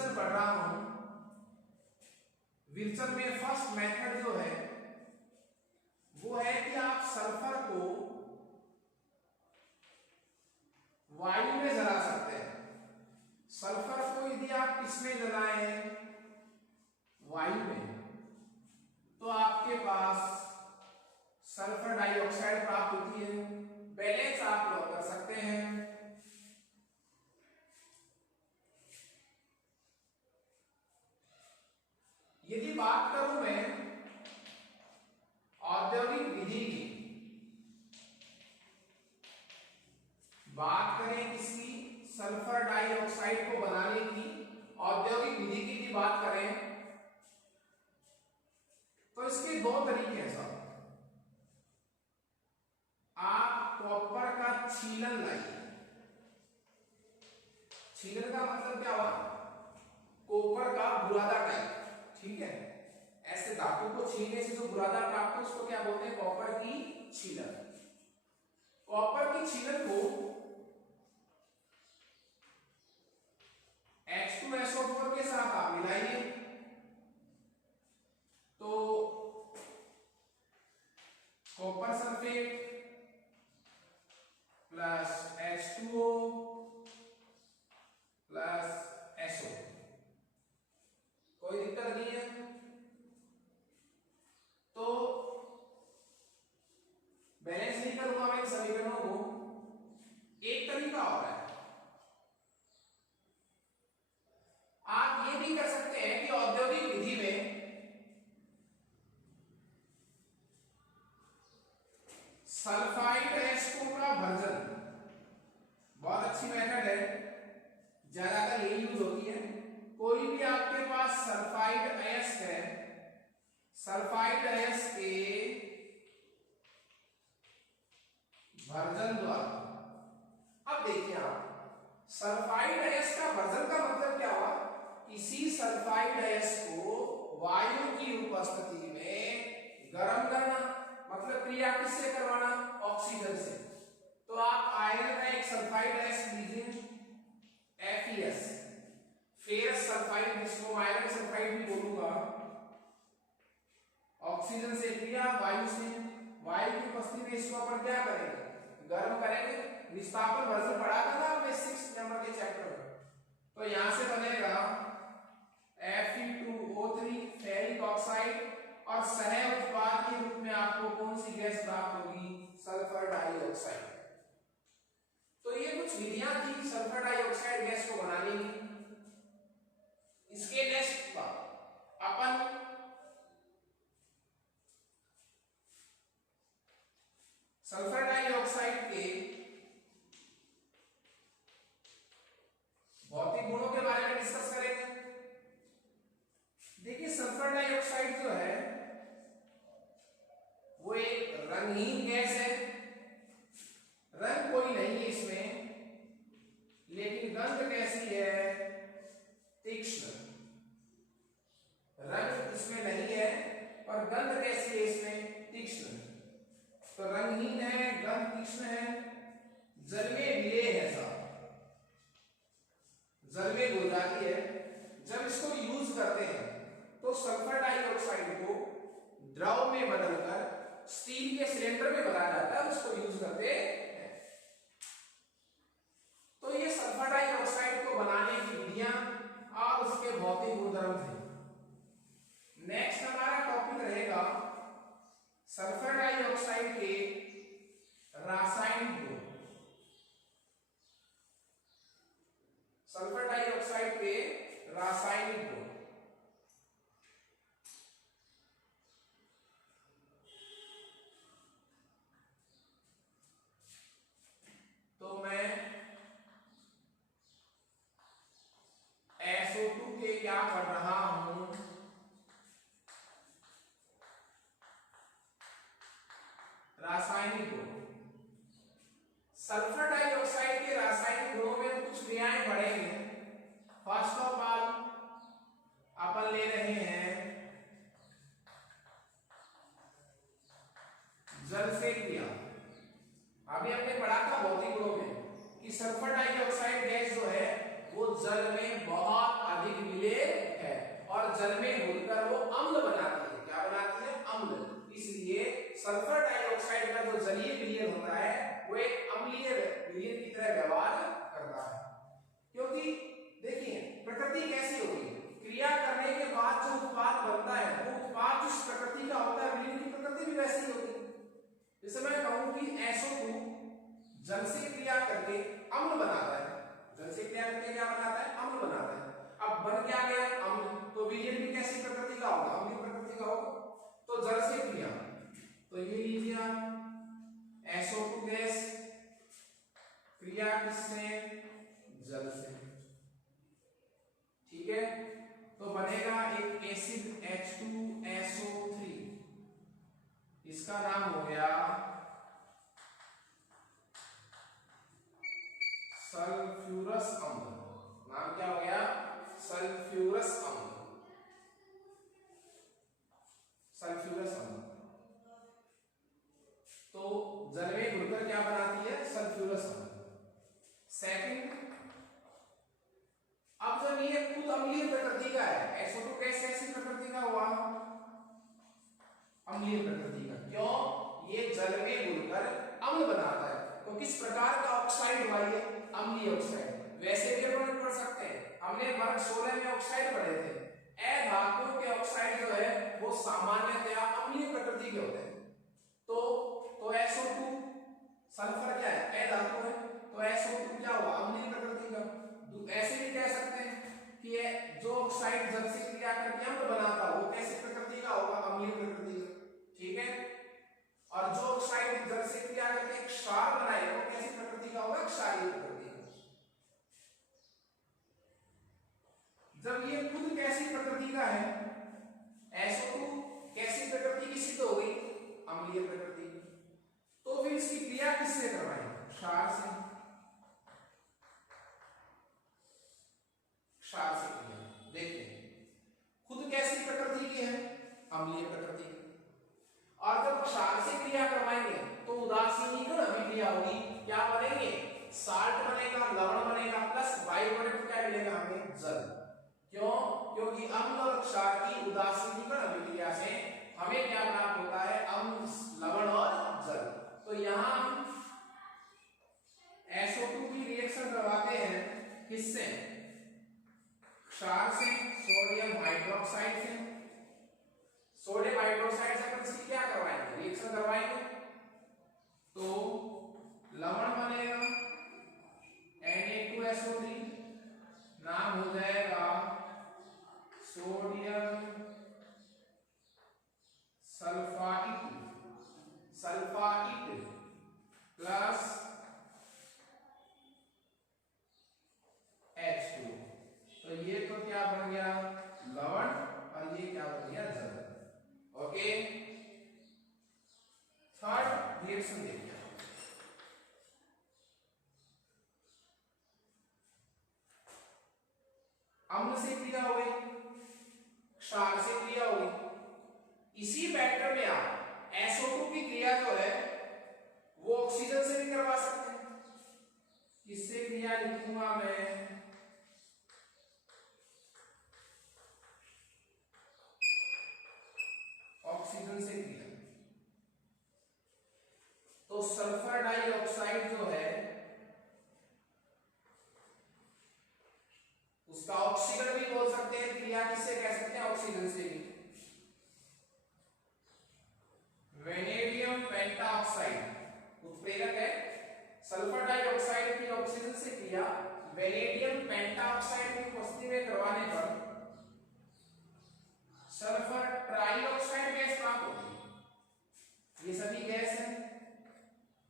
Wilson पढ़ रहा हूं, विल्सन में फर्स्ट मेथड जो है वो है कि आप सल्फर को वायु में जला सकते हैं। सल्फर को यदि आप किसमें जलाएं, वायु में, तो आपके पास सल्फर डाइऑक्साइड प्राप्त होती है। बैलेंस आप लॉ कर सकते हैं। यदि बात करूं मैं औद्योगिक विधि की, बात करें किसकी, सल्फर डाइऑक्साइड को बनाने की औद्योगिक विधि की यदि बात करें तो इसके दो तरीके हैं साहब। आप कॉपर का छीलन लाइए। छीलन का मतलब क्या हुआ, कॉपर का बुरादा टाइप, ठीक है। ऐसे धातु को छीलने से जो बुरादा प्राप्त हो उसको क्या बोलते हैं, कॉपर की छीलन। कॉपर की छीलन को H2SO4 के साथ आप मिलाइए तो copper sulphate plus H2O plus SO, कोई दिक्कत नहीं है। तो बैलेंस नहीं करूंगा मैं समीकरणों को। एक तरीका और है, आप ये भी कर सकते हैं कि औद्योगिक विधि में सल्फाइड H2 का भर्जन, बहुत अच्छी मेथड है, ज्यादातर यही यूज होती है। कोई भी आपके पास सल्फाइड अयस्क है, सल्फाइड अयस्क के भर्जन द्वारा, अब देखिए आप, सल्फाइड अयस्क का भर्जन का मतलब क्या हुआ, किसी सल्फाइड अयस्क को वायु की उपस्थिति में गर्म करना, मतलब क्रिया किससे करवाना, ऑक्सीजन से। तो आप आयरन का एक सल्फाइड अयस्क लीजिए FeS, फेरस सल्फाइड, जिसको आयरन सल्फाइड भी बोलूंगा, ऑक्सीजन से क्रिया, वायु से, वायु की उपस्थिति में इसको अपन क्या करेंगे, गर्म करेंगे। विस्थापन भर्जन पढ़ा था ना आपने 6 नंबर के चैप्टर में। तो यहां से बनेगा Fe2O3 फेरिक ऑक्साइड, और सह उत्पाद के रूप में आपको कौन सी गैस प्राप्त होगी, सल्फर डाइऑक्साइड। तो ये कुछ विधियां थी सल्फर डाइऑक्साइड गैस को बनाने की। इसके नेक्स्ट अपन सल्फर डाइऑक्साइड के भौतिक गुणों के बारे में डिस्कस करेंगे। देखिए सल्फर डाइऑक्साइड जो है वो एक रंगहीन गैस है, रंग कोई नहीं है इसमें, लेकिन गंध कैसी है, तीक्ष्ण। रंग इसमें नहीं है और गंध कैसी है इसमें, तीक्ष्ण। तो रंगहीन है, गंध तीक्ष्ण है, जलवे विलेय है साहब, जलवे गुलजारी है। जब इसको यूज करते हैं तो सल्फर डाइऑक्साइड को द्रव में बदलकर स्टील के सिलेंडर में भरा जाता है, उसको यूज करते हैं। तो ये सल्फर डाइऑक्साइड को बनाने की विधियां और उसके भौतिक गुणधर्म थे। नेक्स्ट हमारा टॉपिक रहेगा सल्फर डाइऑक्साइड के रासायनिक गुण। सल्फर डाइऑक्साइड के रासायनिक गुण, तो मैं SO2 के क्या पढ़ रहा हूं, रासायनिक गुण। सल्फर डाइऑक्साइड के रासायनिक गुणों में कुछ क्रियाएं पढ़ेंगे। फर्स्ट ऑफ ऑल अपन ले रहे हैं जल से क्रिया। अभी हमने पढ़ा था भौतिक गुणों में कि सल्फर डाइऑक्साइड गैस जो है वो जल में बहुत अधिक सल्फर डाइऑक्साइड का जो जलीय विलयन होता है वो एक अम्लीय विलयन की तरह व्यवहार करता है। क्योंकि देखिए प्रकृति कैसी होती है, क्रिया करने के बाद जो उत्पाद बनता है वो उत्पाद जिस प्रकृति का होता है विलयन की प्रकृति भी वैसी ही होती है। जैसे मैं कहूं कि SO2 जल से क्रिया करके अम्ल बनाता है, जल से क्रिया करके क्या बनाता है, अम्ल बनाता है। अब बन क्या गया अम्ल, तो विलयन भी कैसी प्रकृति का होगा, अम्लीय प्रकृति का होगा। तो जल से क्रिया, तो ये लीजिए आप SO2 गैस क्रिया किससे, जल से, ठीक है। तो बनेगा एक एसिड H2SO3, इसका नाम हो गया सल्फ्यूरस अम्ल। नाम क्या हो गया, सल्फ्यूरस अम्ल, सल्फ्यूरस अम्ल। तो जल में घुलकर क्या बनाती है, सल्फ्यूरस अम्ल। सेकंड, अब जब ये खुद अम्लीय प्रकृति का है, SO2 गैस कैसी प्रकृति का हुआ, अम्लीय प्रकृति का। क्यों, ये जल में घुलकर अम्ल बनाता है। तो किस प्रकार का ऑक्साइड हुआ ये, अम्लीय ऑक्साइड। वैसे भी अपन पढ़ सकते हैं, हमने वर्ग 16 में ऑक्साइड पढ़े थे, अधातुओं के ऑक्साइड जो है वो सामान्यतया अम्लीय प्रकृति के होते हैं। तो SO2 सल्फर क्या है, अधातु है, तो SO2 क्या हुआ, अम्लीय प्रकृति का। ऐसे भी कह सकते हैं कि ये जो ऑक्साइड जल से क्रिया करके अम्ल बनाता है वो कैसी प्रकृति का होगा, अम्लीय प्रकृति का, ठीक है। और जो ऑक्साइड जल से क्रिया करके एक क्षार बनाएगा वो कैसी प्रकृति का होगा, क्षारीय प्रकृति का। जब ये खुद कैसी प्रकृति का है, SO2 कैसी प्रकृति की सिद्ध हो गई, अम्लीय प्रकृति, तो फिर इसकी क्रिया किससे करवाएंगे, क्षार से, क्षार से क्रिया। देखिए खुद कैसी प्रकृति की है, अम्लीय प्रकृति की, और जब क्षार से क्रिया करवाएंगे तो उदासीनीकरण अभिक्रिया होगी, क्या बनेंगे, साल्ट बनेगा, लवण बनेगा, प्लस बाई प्रोडक्ट क्या मिलेगा हमें, जल। क्यों, क्योंकि अम्ल और क्षार की उदासीनीकरण अभिक्रिया से हमें क्या प्राप्त होता है, अम्ल, लवण और जल। तो यहां हम SO2 की रिएक्शन करवाते हैं किससे, क्षार से, सोडियम हाइड्रोक्साइड से। सोडियम हाइड्रोक्साइड से अपन इसकी क्या करवाएंगे, रिएक्शन करवाएंगे, तो लवण बनेगा Na2SO3, नाम हो जाएगा sodium sulphide, sulphide plus H2। तो ये तो क्या बन गया, लवण, और ये क्या बन गया, जल। ओके, थर्ड रिएक्शन देखिए, अम्ल से क्रिया हो गई, क्षार से क्रिया हो गई। इसी पैटर्न में आप SO2 की क्रिया जो है वो ऑक्सीजन से भी करवा सकते हैं। किससे क्रिया लिखूंगा मैं, ऑक्सीजन से क्रिया। तो सल्फर डाइऑक्साइड जो है उसका ऑक्सीकरण भी बोल सकते हैं, क्रिया किससे कह सकते हैं, ऑक्सीजन से भी। वेनेडियम पेंटाऑक्साइड उत्प्रेरक है, सल्फर डाइऑक्साइड की ऑक्सीजन से क्रिया वेनेडियम पेंटाऑक्साइड की उपस्थिति में करवाने पर सल्फर ट्राइऑक्साइड गैस प्राप्त होती है। ये सभी गैस है,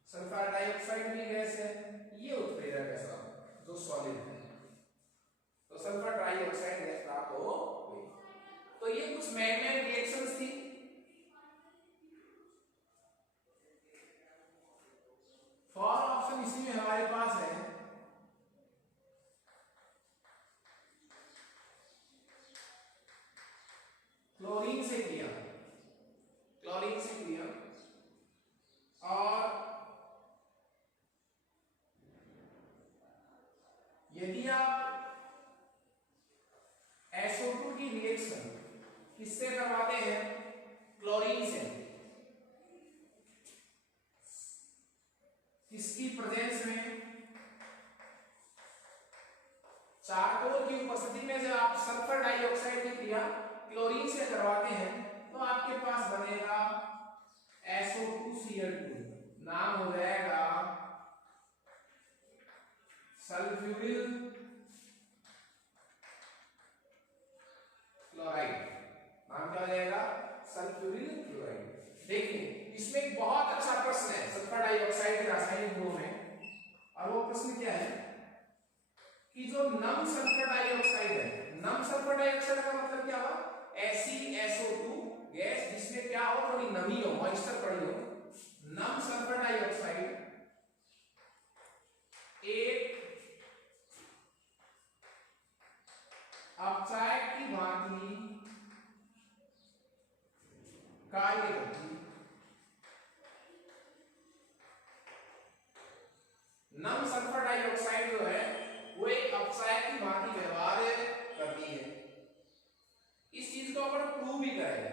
सल्फर डाइऑक्साइड भी गैस है, ये उत्प्रेरक है सब जो सॉलिड है। तो सल्फर ट्राइऑक्साइड गैस प्राप्त हो गई। तो ये कुछ मेन रिएक्शंस थी। फॉर ऑप्शन इसी में हमारे पास है, क्लोरीन से क्रिया, क्लोरीन से क्रिया, और यदि आप SO2 की रिएक्शन किससे करवाते हैं, क्लोरीन से, चारकोल की उपस्थिति में जब आप सल्फर डाइऑक्साइड की क्रिया क्लोरीन से करवाते हैं तो आपके पास बनेगा SO2Cl2, नाम हो जाएगा सल्फ्यूरिल क्लोराइड। नाम क्या हो जाएगा? Sulphuryl chloride. देखिए इसमें एक बहुत अच्छा प्रश्न है सल्फर डाइऑक्साइड के रासायनिक गुणों में, और वो प्रश्न क्या है कि जो नम सल्फर डाइऑक्साइड है, नम सल्फर डाइऑक्साइड का मतलब क्या हुआ? SeSO2 गैस जिसमें क्या हो, थोड़ी नमी हो, मॉइस्चर पड़ी हो। नम सल्फर डाइऑक्साइड एक अपचायक की भांति कार्य करती है। नम सल्फर डाइऑक्साइड जो है वो एक अपचायक की भांति व्यवहार करती है। इस चीज को अपन प्रूव भी करेंगे।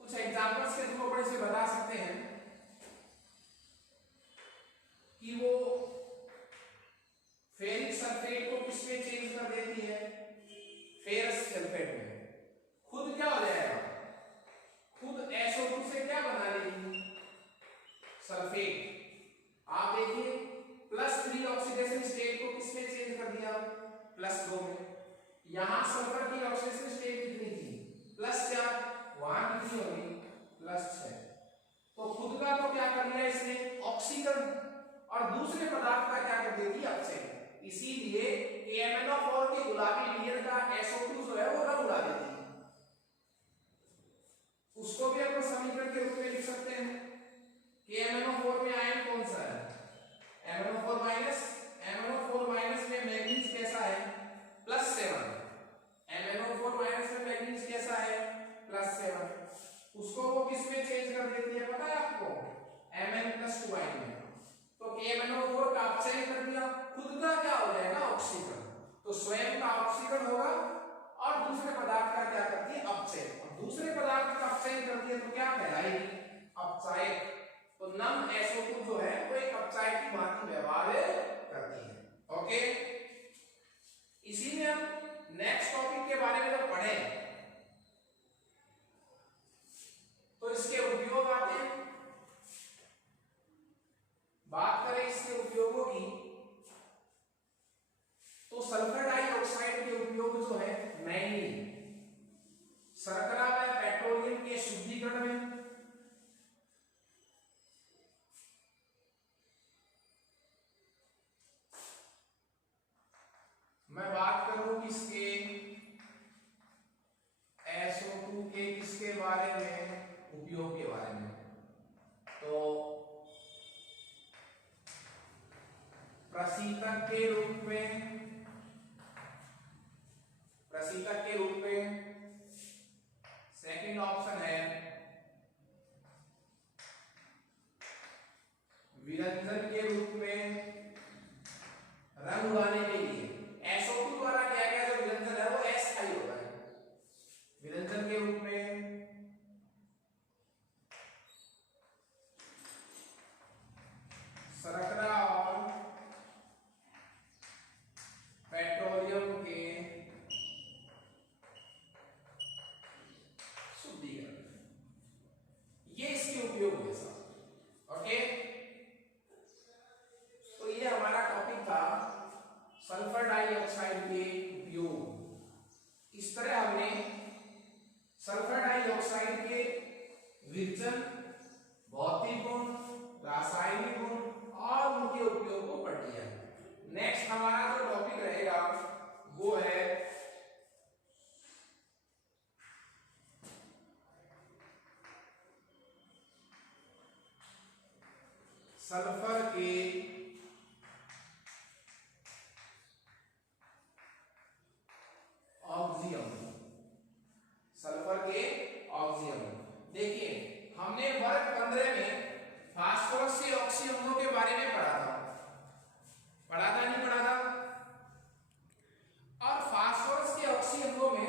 कुछ एग्जांपल्स के थ्रू अपन इसे बता सकते हैं कि वो फेरिक सल्फेट को किसमें चेंज कर देती है? फेरस सल्फेट में। खुद क्या हो जाएगा? खुद SO2 से क्या बना लेगी? सल्फेट। आप देखिए +3 ऑक्सीडेशन स्टेट को किसमें चेंज कर दिया? +2 में। यहां सल्फर की ऑक्सीडेशन स्टेट कितनी थी? +4। वहां कितनी होगी? +6। तो खुद का तो क्या कर लिया इसने? ऑक्सीकरण। और दूसरे पदार्थ का क्या कर देती? अपचयन। इसीलिए KMnO4 के गुलाबी विलयन का SO2 जो है वो रंग उड़ा देती है। उसको भी अपन समीकरण के रूप में लिख सकते हैं। KMnO4 में आयन कौन सा है? MnO4 minus. MnO4 माइनस में मैग्नीज कैसा है? +7। MnO4 माइनस में मैग्नीज कैसा है? +7। उसको वो किसमें चेंज कर देती है पता है आपको? Mn+2 आयन में। तो KMnO4 का अपचयन कर दिया, खुद का क्या हो जाएगा? ऑक्सीकरण। तो स्वयं का ऑक्सीकरण होगा और दूसरे पदार्थ का क्या करती है? अपचयन। और दूसरे पदार्थ का अपचयन करती है तो क्या कहलाएगी? अपचायक। तो नम SO2 जो है वो एक अपचायक की भांति व्यवहार करती है। ओके, इसी में हम नेक्स्ट टॉपिक के बारे में जब पढ़ें तो इसके उपयोग आते हैं। बात करें इसके उपयोगों की तो सल्फर डाइऑक्साइड के उपयोग जो है मैंगनी, शर्करा व पेट्रोलियम के शुद्धिकरण में, मैं बात करूं किसके? SO2 के किसके बारे में? उपयोग के बारे में। तो प्रशीतक के रूप में, प्रशीतक के रूप में सेकंड ऑप्शन है विरंजन के रूप में, रंग उड़ाने के लिए। SO2 द्वारा किया गया जो विरंजन है वो SI होता है। विरंजन के रूप में शर्करा और पेट्रोलियम के शुद्धिकरण, ये इसके उपयोग है साहब। ओके, तो ये हमारा टॉपिक था सल्फर डाइऑक्साइड के उपयोग। इस तरह हमने सल्फर डाइऑक्साइड के विरजन, भौतिक गुण, रासायनिक गुण और उनके उपयोग को पढ़ लिया। नेक्स्ट हमारा जो टॉपिक रहेगा वो है सल्फर के ऑक्सियम। सल्फर के ऑक्सियम। देखिए हमने वर्ग 15 में फास्फोरस के ऑक्सीय अम्लों के बारे में पढ़ा था। नहीं पढ़ा था? और फास्फोरस के ऑक्सीय अम्लों में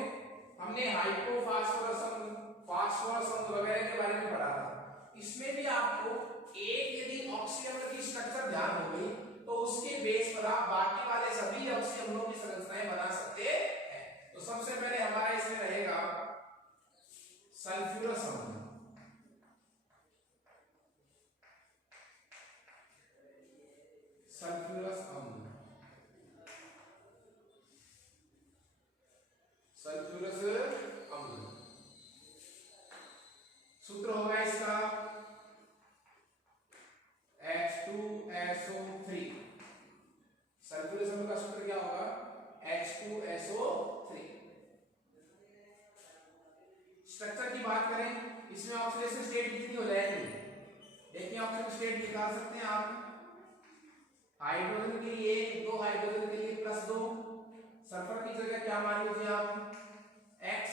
हमने हाइपोफास्फोरस अम्ल, फास्फोरस अम्ल वगैरह के बारे में पढ़ा था। इसमें भी आपको एक यदि ऑक्सीय अम्ल की स्ट्रक्चर ध्यान हो गई तो सल्फ्यूरस अम्ल, सल्फ्यूरस अम्ल। सूत्र होगा इसका H2SO3। सल्फ्यूरस अम्ल का सूत्र क्या होगा? H2SO3। स्ट्रक्चर की बात करें, इसमें ऑक्सीडेशन स्टेट कितनी हो जाएगी? देखिए ऑक्सीडेशन स्टेट निकाल सकते हैं आप। हाइड्रोजन के लिए 2, हाइड्रोजन के लिए +2, सल्फर की जगह क्या मान लीजिए आप x,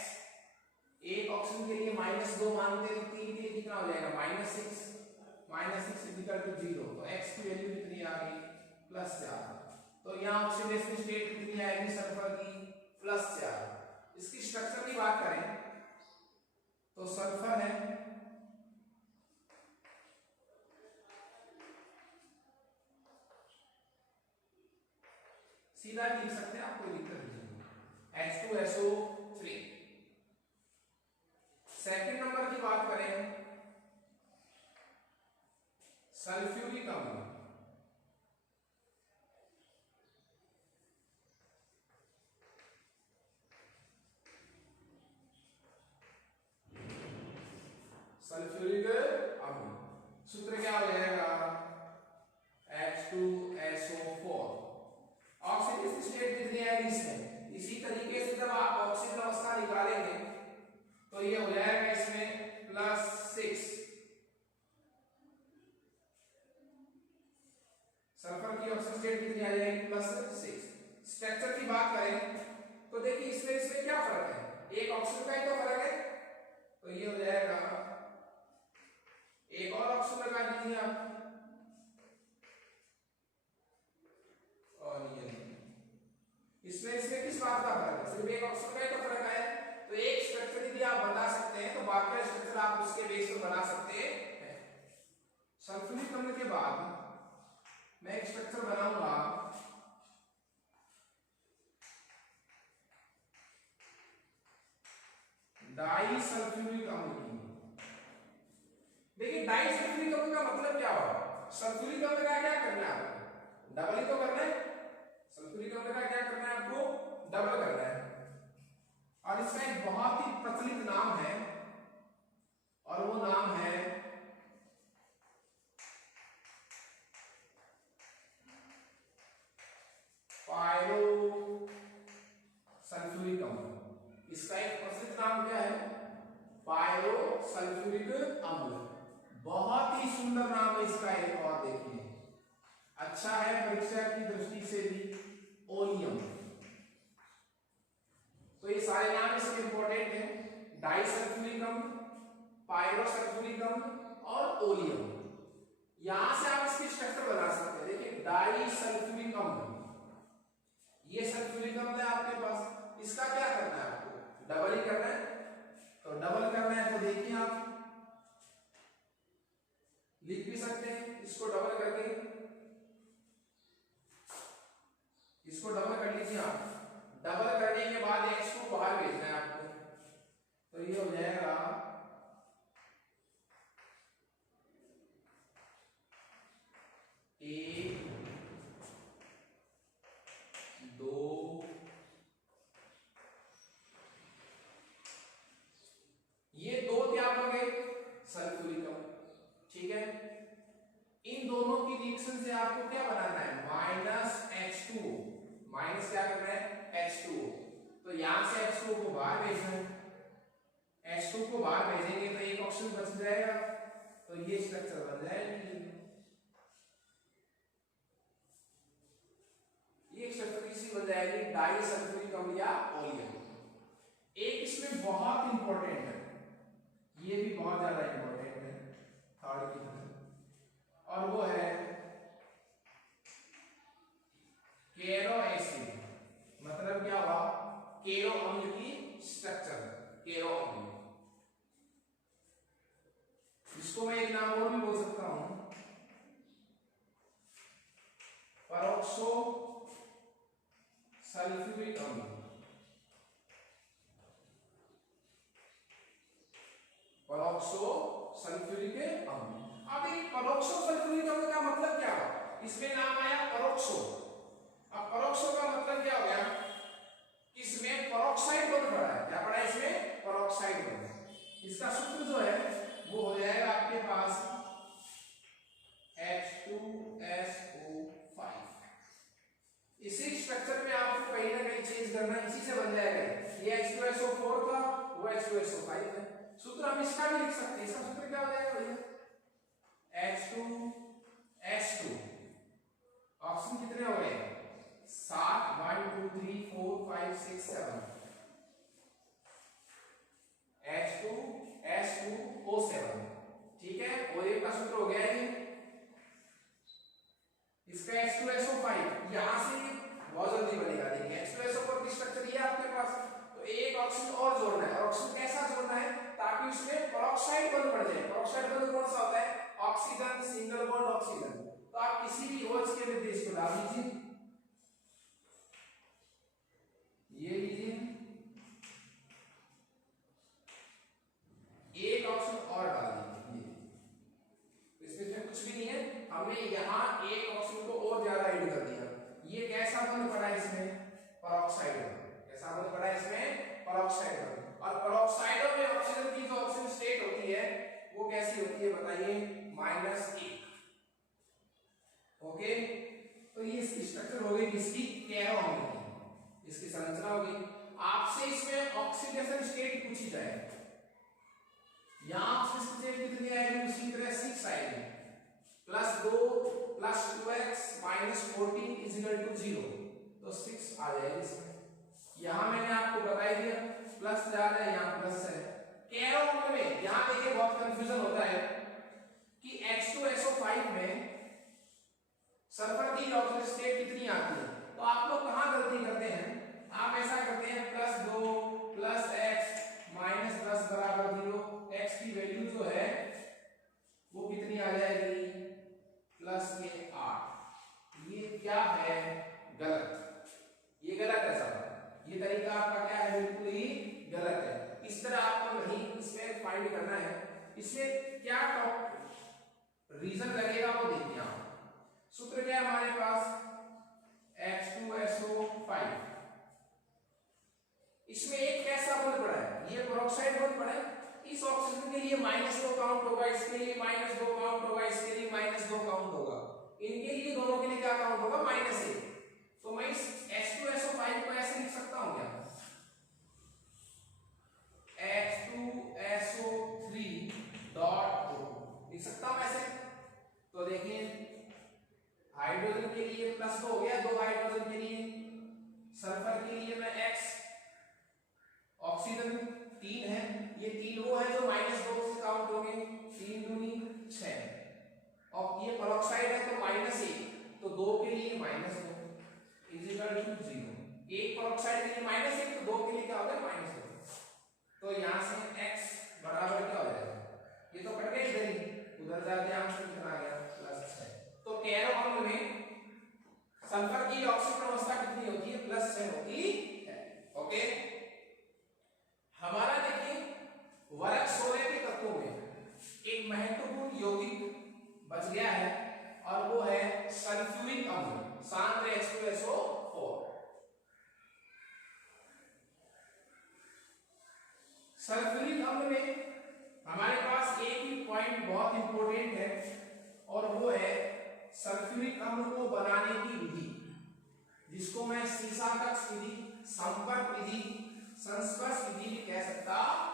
एक ऑक्सीजन के लिए -2 मानते हैं तो 3 के लिए कितना हो जाएगा? -6, -6 = 0। तो x की वैल्यू कितनी आ गई? +4। तो यहाँ ऑक्सीडेशन स्टेट कितनी आएगी सल्फर की? +4। इसकी स्ट्रक्चर की बात करें तो सल्फर है, सीधा लिख सकते हैं आप, कोई दिक्कत नहीं। H2SO3। सेकंड नंबर की बात करें सल्फ्यूरिक अम्ल। सल्फ्यूरिक अम्ल सूत्र क्या हो जाएगा? H2SO4। ऑक्सीडेशन स्टेट कितनी आएगी इसमें? इसी तरीके से जब आप ऑक्सीजन अवस्था निकालेंगे तो ये हो जाएगा इसमें +6। सल्फर की ऑक्सीजन स्टेट कितनी आ जाएगी? +6। स्ट्रक्चर की बात करें तो देखिए इसमें क्या फर्क है? एक ऑक्सीजन का ही तो फर्क है। तो ये हो जाएगा, एक और ऑप्शन लगा दीजिए आप, और ये इसमें किस बात का फर्क है? सिर्फ एक ऑप्शन का ही तो फर्क है। तो एक स्ट्रक्चर यदि आप बता सकते हैं तो बाकी स्ट्रक्चर आप उसके बेस पर बना सकते हैं। सल्फ्यूरिक अम्ल के बाद मैं एक स्ट्रक्चर बनाऊंगा डाई सल्फ्यूरिक अम्ल की। देखिए डाई सल्फ्यूरिक अम्ल का मतलब क्या होगा? सल्फ्यूरिक अम्ल का क्या करना है आपको? डबल ही तो करना है। सल्फ्यूरिक अम्ल का क्या करना है आपको? डबल करना है। और इसका एक बहुत ही प्रचलित नाम है और वो नाम है पायरो सल्फ्यूरिक अम्ल। इसका एक प्रचलित नाम क्या है? पायरो सल्फ्यूरिक अम्ल। बहुत ही सुंदर नाम है इसका। एक और देखिए, अच्छा है परीक्षा की दृष्टि से भी, ओलियम। तो ये सारे नाम इसके इंपॉर्टेंट हैं, डाई सल्फ्यूरिक अम्ल, पायरो सल्फ्यूरिक अम्ल और ओलियम। यहां से आप इसकी स्ट्रक्चर बना सकते हैं। देखिए डाई सल्फ्यूरिक अम्ल, ये सल्फ्यूरिक अम्ल है आपके पास, इसका क्या करना है आपको? डबल ही करना है। तो डबल करना है तो देखिए आप लिख भी सकते हैं इसको डबल करके, इसको डबल कर लीजिए आप। डबल करने के बाद x को बाहर भेजना है आपको, तो ये हो जाएगा एक, दो, ये दो क्या हो गए? सल्फ्यूरिक अम्ल। ठीक है, इन दोनों की रिएक्शन से आपको क्या बनाना है? -H2। माइनस क्या करना है? H2। तो यहां से H2 को बाहर भेजना है। H2 को बाहर भेजेंगे तो एक ऑप्शन बच जाएगा, तो ये स्ट्रक्चर बन जाएगी। ये स्ट्रक्चर किसी बन जाएगी डाई सल्फ्यूरिक अम्ल या ओलियम। एक इसमें बहुत इंपॉर्टेंट है, ये भी बहुत ज्यादा इंपॉर्टेंट है थर्ड की तरह, और वो है केरो एसिड। मतलब क्या हुआ? केरो अम्ल की स्ट्रक्चर, केरो अम्ल। इसको मैं एक नाम और भी बोल सकता हूं, परऑक्सो सल्फ्यूरिक अम्ल। परऑक्सो सल्फ्यूरिक अम्ल। अब ये परऑक्सो सल्फ्यूरिक अम्ल का मतलब क्या है? इसमें नाम आया वो H2SO5 है। सूत्र हम इसका भी लिख सकते हैं, इसका सूत्र क्या हो जाएगा भैया, H2S2 ऑक्सीजन कितने हो गए 7 1 2 3 4 5 6 7 H2S2O7 ठीक है। और एक का सूत्र हो गया ये इसका H2SO5 यहां से बहुत जल्दी बनेगा। देखिए H2SO4 की स्ट्रक्चर ये आपके पास, तो एक ऑक्सीजन और जोड़ना है। और ऑक्सीजन कैसा जोड़ना है ताकि उसमें पेरोक्साइड बंध पड़ जाए। पेरोक्साइड बंध कौन सा होता है, ऑक्सीजन सिंगल बॉन्ड ऑक्सीजन। तो आप किसी भी OH के निर्देश को डाल दीजिए, ये लीजिए एक ऑक्सीजन और डाल दीजिए, इसमें कुछ भी नहीं है, हमने यहाँ एक ऑक्सीजन को और ज्यादा ऐड कर दिया। ये कैसा बंध पड़ा है इसमें, पेरोक्साइड बंध। कैसा बंध पड़ा है इसमें, पेरोक्साइड बंध। और पेरोक्साइडों में ऑक्सीजन की जो ऑक्सीजन स्टेट होती है वो कैसी होती है बताइए, -1। ओके, तो ये इसकी स्ट्रक्चर हो गई किसकी, कैरो अम्ल की, इसकी संरचना होगी। आपसे इसमें ऑक्सीडेशन स्टेट पूछी जाए, यहां ऑक्सीडेशन स्टेट कितनी आएगी, उसी तरह 6 आएगी, +2 + 2x - 14 = 0, तो 6 आ जाएगी इसमें। यहां मैंने आपको बता दिया प्लस ज्यादा है, यहां प्लस है। कैरो अम्ल में यहां देखिए बहुत कंफ्यूजन होता है कि H2SO5 में सल्फर की ऑक्सीजन स्टेट कितनी आती है। तो आप लोग कहां गलती करते हैं, आप ऐसा करते हैं +2 + x - 10 = 0, x की वैल्यू जो है वो कितनी आ जाएगी, +8। ये क्या है, गलत, ये गलत है सब, ये तरीका आपका क्या है, बिल्कुल ही गलत है। इस तरह आपको नहीं इसमें फाइंड करना है। इसमें क्या रीजन लगेगा वो देखिए आप। सूत्र क्या है हमारे पास, H2SO5, इसमें एक कैसा बंध पड़ा है, ये पेरोक्साइड बंध पड़ा है। इस ऑक्सीजन के लिए -2 काउंट होगा, इसके लिए -2 काउंट होगा, इसके लिए -2 काउंट होगा, इनके लिए दोनों के लिए क्या काउंट होगा, -1। तो मैं इस H2SO5 को ऐसे लिख सकता हूं क्या, H2SO3 लिख सकता हूं ऐसे। तो देखिए हाइड्रोजन के लिए +2 हो गया, 2 हाइड्रोजन के लिए, सल्फर के लिए मैं x, ऑक्सीजन 3 है, ये 3 वो है जो -2 से काउंट होंगे, 3 दूनी 6, और ये पेरोक्साइड है तो -1, तो 2 के लिए -2 = 0। एक पेरोक्साइड के लिए -1 तो 2 के लिए क्या होगा, -2। तो यहां से x बराबर क्या हो जाएगा, ये तो कट गए इधर ही, उधर जाके आंसर कितना आ गया, +6। तो कैरो अम्ल में सल्फर की ऑक्सीजन अवस्था कितनी होती है, +6 होती है। ओके, हमारा देखिए वर्ग 16 के तत्वों में एक महत्वपूर्ण यौगिक बच गया है और वो है सल्फ्यूरिक अम्ल, सांद्र H2SO4। सल्फ्यूरिक अम्ल में हमारे पास एक ही पॉइंट बहुत इंपॉर्टेंट है और वो है सल्फ्यूरिक अम्ल को बनाने की विधि, जिसको मैं सीसा-कक्ष विधि, संपर्क विधि, संस्पर्श विधि भी कह सकता हूं।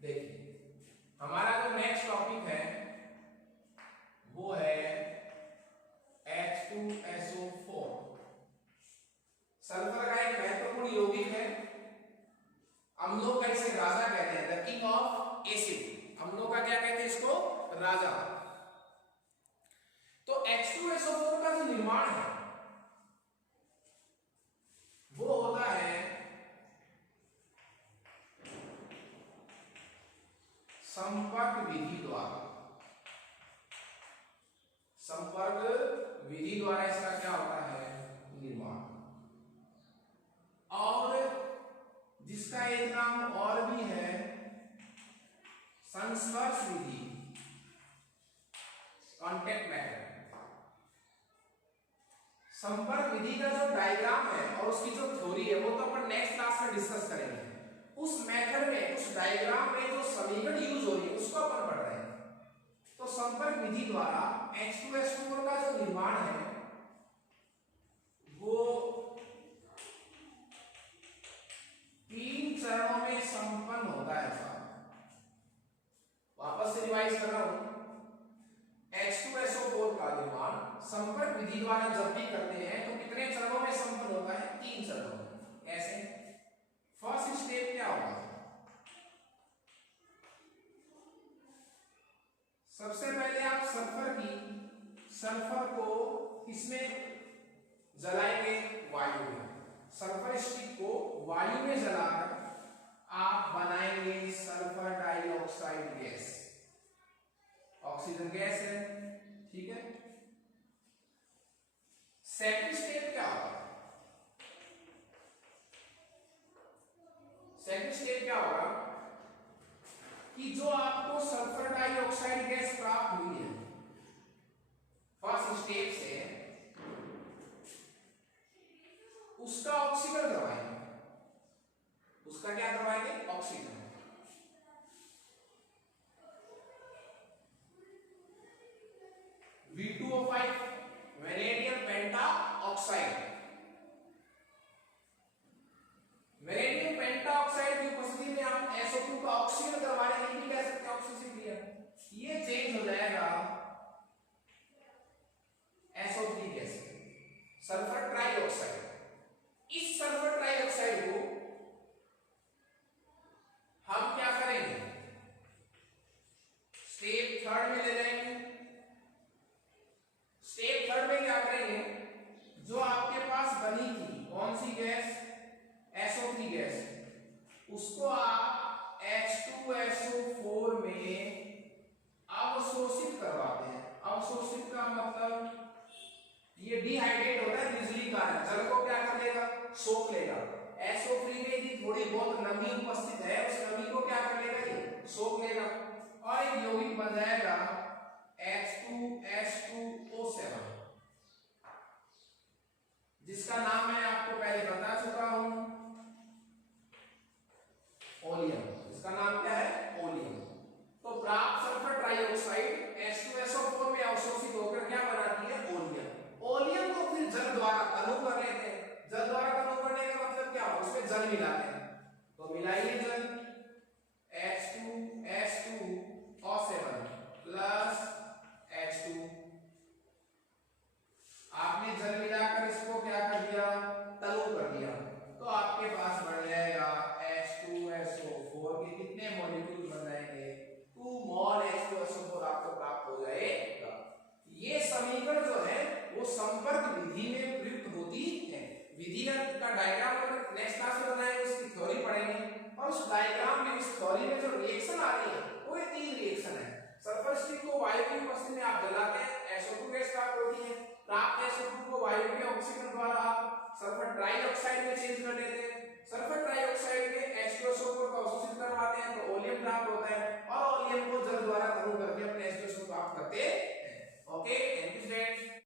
देखिए हमारा जो नेक्स्ट टॉपिक है वो है H2SO4। सल्फर का एक महत्वपूर्ण यौगिक है, अम्लों का इसे राजा कहते हैं, द किंग ऑफ एसिड। अम्लों का क्या कहते हैं इसको, राजा। तो H2SO4 का जो निर्माण है वो होता है संपर्क विधि द्वारा। संपर्क विधि द्वारा इसका क्या होता है, निर्माण। और जिसका एक नाम और भी है संस्पर्श विधि, कॉन्टेक्ट मेथड। संपर्क विधि का जो डायग्राम है और उसकी जो थ्योरी है वो तो अपन नेक्स्ट क्लास में डिस्कस करेंगे। उस मेथड में, उस डायग्राम में जो समीकरण यूज हो रही है उसको अपन पढ़ रहे हैं। तो संपर्क विधि द्वारा H2SO4 का जो निर्माण है वो 3 चरणों में संपन्न होता है। वापस से रिवाइज कर रहा हूं, H2SO4 का निर्माण संपर्क विधि द्वारा जब भी करते हैं तो कितने चरणों में संपन्न होता है? 3 चरणों में। ऐसे फर्स्ट स्टेप क्या होगा? सबसे पहले आप सल्फर को किसमें जलाएंगे? वायु में। सल्फर स्टिक को वायु में जलाकर आप बनाएंगे sulphur dioxide gas. Oxygen gas है, ठीक है। सेकंड स्टेप क्या होगा? सेकंड स्टेप क्या होगा कि जो आपको सल्फर डाइऑक्साइड गैस प्राप्त हुई है फर्स्ट स्टेप से, उसका ऑक्सीकरण करवाएंगे। उसका क्या करवाएंगे? ऑक्सीकरण। V2O5 वेनेडियम पेंटा ऑक्साइड। वेनेडियम पेंटा ऑक्साइड की उपस्थिति में आप SO2 का ऑक्सीकरण करवाने के लिए कह सकते हैं ऑक्सीजन क्रिया। ये चेंज हो जाएगा SO3 गैस, सल्फर ट्राइऑक्साइड। इस सल्फर ट्राइऑक्साइड को हम क्या करेंगे? स्टेप थर्ड में ले जाएंगे। स्टेप थर्ड में क्या करेंगे? जो आपके पास बनी थी कौन सी गैस? SO3 गैस, उसको आप H2SO4 में अवशोषित करवाते हैं। अवशोषित का मतलब ये डिहाइड्रेट होता है बिजली का, जल को क्या कर लेगा? सोख लेगा। SO3 में यदि थोड़ी बहुत नमी उपस्थित है, उस नमी को क्या कर लेगा? ये सोख लेगा और एक यौगिक बन जाएगा H2S2O7, जिसका नाम मैं आपको पहले बता चुका हूं, ओलियम। इसका नाम क्या है? ओलियम। तो प्राप्त सल्फर ट्राइऑक्साइड H2SO4 में अवशोषित होकर क्या बनाती है? ओलियम। ओलियम को फिर जल द्वारा तनु कर लेते हैं। जल द्वारा तनु करने का मतलब क्या होगा? उसमें जल मिलाते हैं। तो मिलाइए जल, H2S2O7 प्लस H2। आपने जल मिलाकर इसको क्या कर दिया? तनु कर दिया। तो आपके पास बन जाएगा H2SO4 के कितने मॉलिक्यूल बन जाएंगे? 2 मोल H2SO4 आपको प्राप्त हो जाएगा। ये समीकरण जो है वो संपर्क विधि में प्रयुक्त होती है। विधि का डायग्राम अगर नेक्स्ट क्लास में बनाएंगे, उसकी थ्योरी पढ़ेंगे और उस डायग्राम में, उस थ्योरी में जो रिएक्शन आ रही है वो ये 3 रिएक्शन है। सल्फर स्टिक को वायु की उपस्थिति में आप जलाते हैं, SO2 गैस प्राप्त होती है। प्राप्त SO2 को वायु के ऑक्सीकरण द्वारा आप सल्फर ट्राइऑक्साइड में चेंज कर देते हैं। सल्फर ट्राइऑक्साइड के H2SO4 को अवशोषित करवाते हैं तो ओलियम प्राप्त होता है और ओलियम को जल द्वारा तनु करके अपने H2SO प्राप्त करते हैं। Okay, thank you students.